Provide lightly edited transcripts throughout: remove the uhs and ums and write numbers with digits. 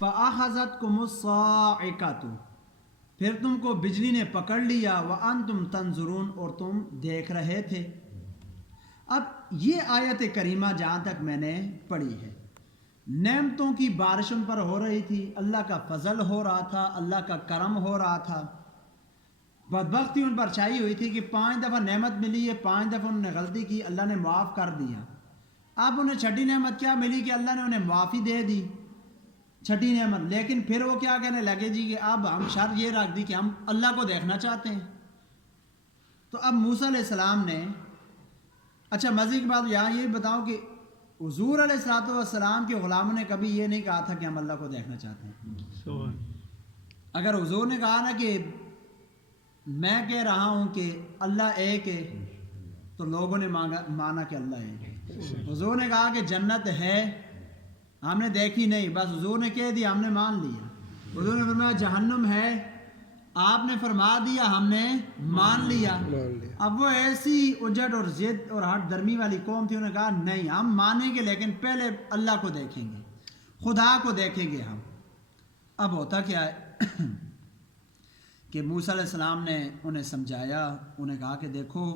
فَأَخَذَتْكُمُ الصَّاعِقَةُ، پھر تم کو بجلی نے پکڑ لیا، وَأَنْتُمْ تَنْظُرُونَ، اور تم دیکھ رہے تھے۔ اب یہ آیت کریمہ جہاں تک میں نے پڑھی ہے، نعمتوں کی بارش ان پر ہو رہی تھی، اللہ کا فضل ہو رہا تھا، اللہ کا کرم ہو رہا تھا، بدبختی ان پر چھائی ہوئی تھی کہ 5 دفعہ نعمت ملی ہے، 5 دفعہ انہوں نے غلطی کی، اللہ نے معاف کر دیا۔ اب انہیں چھٹی نعمت کیا ملی کہ اللہ نے انہیں معافی دے دی، چھٹی نعمت۔ لیکن پھر وہ کیا کہنے لگے جی کہ اب ہم شرط یہ رکھ دی کہ ہم اللہ کو دیکھنا چاہتے ہیں۔ تو اب موسیٰ علیہ السلام نے، اچھا مزے کی بات یہاں یہ بتاؤں کہ حضور علیہ السلام کے غلاموں نے کبھی یہ نہیں کہا تھا کہ ہم اللہ کو دیکھنا چاہتے ہیں۔ اگر حضور نے کہا نا کہ میں کہہ رہا ہوں کہ اللہ ایک ہے، تو لوگوں نے مانا کہ اللہ ایک ہے۔ حضور نے کہا کہ جنت ہے، ہم نے دیکھی نہیں، بس حضور نے کہہ دیا، ہم نے مان لیا۔ حضور نے فرمایا جہنم ہے، آپ نے فرما دیا، ہم نے مان لیا۔ اب وہ ایسی اجڑ اور ضد اور ہٹ درمی والی قوم تھی، انہوں نے کہا نہیں ہم مانیں گے لیکن پہلے اللہ کو دیکھیں گے، خدا کو دیکھیں گے ہم۔ اب ہوتا کیا ہے کہ موسیٰ علیہ السلام نے انہیں سمجھایا، انہیں کہا کہ دیکھو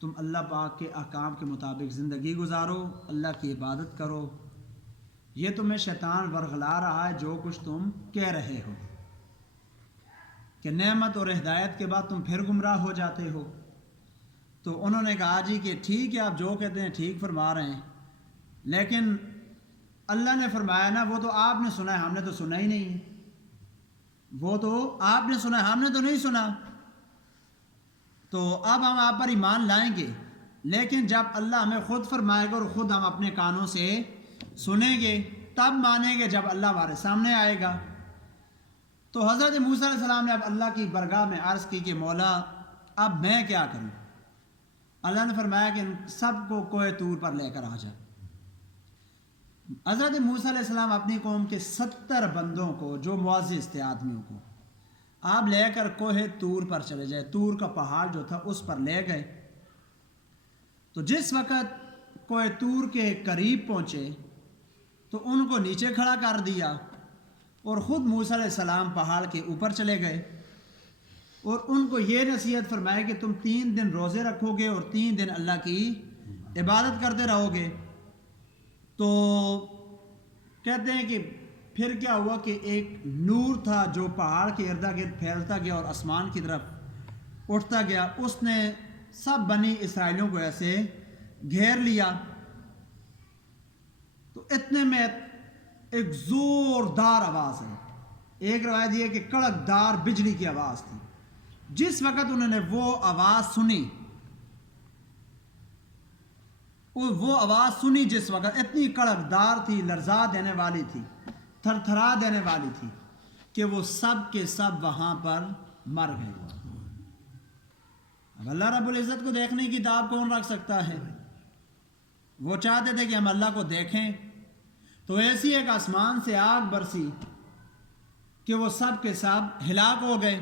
تم اللہ پاک کے احکام کے مطابق زندگی گزارو، اللہ کی عبادت کرو، یہ تمہیں شیطان ورغلا رہا ہے جو کچھ تم کہہ رہے ہو کہ نعمت اور ہدایت کے بعد تم پھر گمراہ ہو جاتے ہو۔ تو انہوں نے کہا جی کہ ٹھیک ہے آپ جو کہتے ہیں ٹھیک فرما رہے ہیں، لیکن اللہ نے فرمایا نا وہ تو آپ نے سنا ہے، ہم نے تو سنا ہی نہیں ہے، وہ تو آپ نے سنا ہے، ہم نے تو نہیں سنا، تو اب ہم آپ پر ایمان لائیں گے، لیکن جب اللہ ہمیں خود فرمائے گا اور خود ہم اپنے کانوں سے سنیں گے تب مانیں گے، جب اللہ ہمارے سامنے آئے گا۔ تو حضرت موسیٰ علیہ السلام نے اب اللہ کی برگاہ میں عرض کی کہ مولا اب میں کیا کروں؟ اللہ نے فرمایا کہ ان سب کو کوہ طور پر لے کر آ جا۔ حضرت موسیٰ علیہ السلام اپنی قوم کے 70 بندوں کو جو معزز تھے آدمیوں کو آپ لے کر کوہ طور پر چلے جائے، طور کا پہاڑ جو تھا اس پر لے گئے۔ تو جس وقت کوہ طور کے قریب پہنچے تو ان کو نیچے کھڑا کر دیا اور خود موسیٰ علیہ السلام پہاڑ کے اوپر چلے گئے اور ان کو یہ نصیحت فرمائے کہ تم 3 دن روزے رکھو گے اور 3 دن اللہ کی عبادت کرتے رہو گے۔ تو کہتے ہیں کہ پھر کیا ہوا کہ ایک نور تھا جو پہاڑ کے ارد گرد پھیلتا گیا اور آسمان کی طرف اٹھتا گیا، اس نے سب بنی اسرائیلیوں کو ایسے گھیر لیا۔ تو اتنے میں ایک زوردار آواز ہے، ایک روایت یہ کہ کڑکدار بجلی کی آواز تھی۔ جس وقت انہوں نے وہ آواز سنی جس وقت اتنی کڑکدار تھی، لرزا دینے والی تھی، تھر تھرا دینے والی تھی کہ وہ سب کے سب وہاں پر مر گئے۔ اب اللہ رب العزت کو دیکھنے کی دعوت کون رکھ سکتا ہے؟ وہ چاہتے تھے کہ ہم اللہ کو دیکھیں، تو ایسی ایک آسمان سے آگ برسی کہ وہ سب کے سب ہلاک ہو گئے۔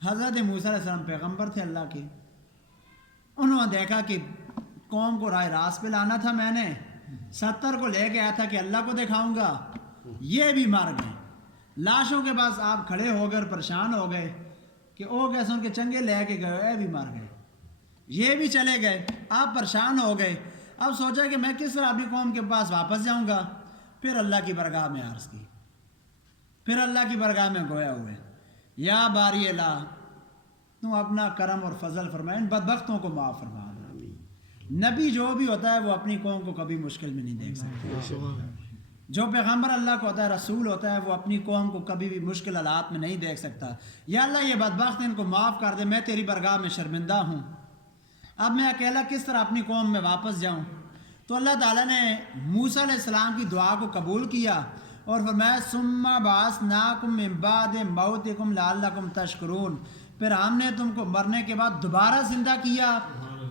حضرت موسیٰ علیہ السلام پیغمبر تھے اللہ کے، انہوں نے دیکھا کہ قوم کو راہ راست پہ لانا تھا، میں نے 70 کو لے کے آیا تھا کہ اللہ کو دکھاؤں گا، یہ بھی مر گئے۔ لاشوں کے پاس آپ کھڑے ہو گئے اور پریشان ہو گئے کہ او کیسے ان کے چنگے لے کے گئے، اے بھی مر گئے، یہ بھی چلے گئے، آپ پریشان ہو گئے۔ اب سوچا کہ میں کس طرح اپنی قوم کے پاس واپس جاؤں گا، پھر اللہ کی برگاہ میں عرض کی، پھر اللہ کی برگاہ میں گویا ہوئے، یا باری الہ تو اپنا کرم اور فضل فرمائے، ان بدبختوں کو معاف فرما دے۔ نبی جو بھی ہوتا ہے وہ اپنی قوم کو کبھی مشکل میں نہیں دیکھ سکتا، جو پیغمبر اللہ کو ہوتا ہے، رسول ہوتا ہے، وہ اپنی قوم کو کبھی بھی مشکل حالات میں نہیں دیکھ سکتا۔ یا اللہ یہ بدبخت ان کو معاف کر دے، میں تیری برگاہ میں شرمندہ ہوں، اب میں اکیلا کس طرح اپنی قوم میں واپس جاؤں۔ تو اللہ تعالیٰ نے موسیٰ علیہ السلام کی دعا کو قبول کیا اور فرمایا ثم بعثناکم من بعد موتکم لعلکم تشکرون، پھر ہم نے تم کو مرنے کے بعد دوبارہ زندہ کیا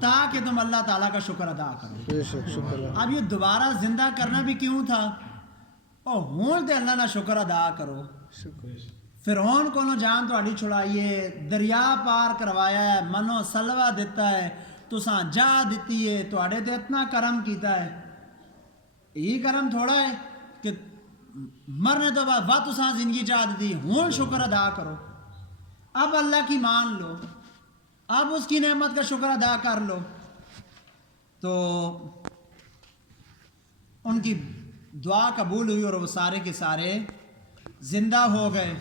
تاکہ تم اللہ تعالیٰ کا شکر ادا کرو۔ اب یہ دوبارہ زندہ کرنا بھی کیوں تھا؟ او ہون تے اللہ نہ شکر ادا کرو۔ فرعون کو جان تہاڈی چھڑائیے، دریا پار کروایا ہے، منو سلوا دیتا ہے، تساں جا دیتی ہے، تہاڈے تے اتنا کرم کیتا ہے۔ یہی کرم تھوڑا ہے کہ مرنے تو بعد وقت سان زندگی چاہتی دی ہون شکر ادا کرو، اب اللہ کی مان لو، اب اس کی نعمت کا شکر ادا کر لو. تو ان کی دعا قبول ہوئی اور وہ سارے کے سارے زندہ ہو گئے.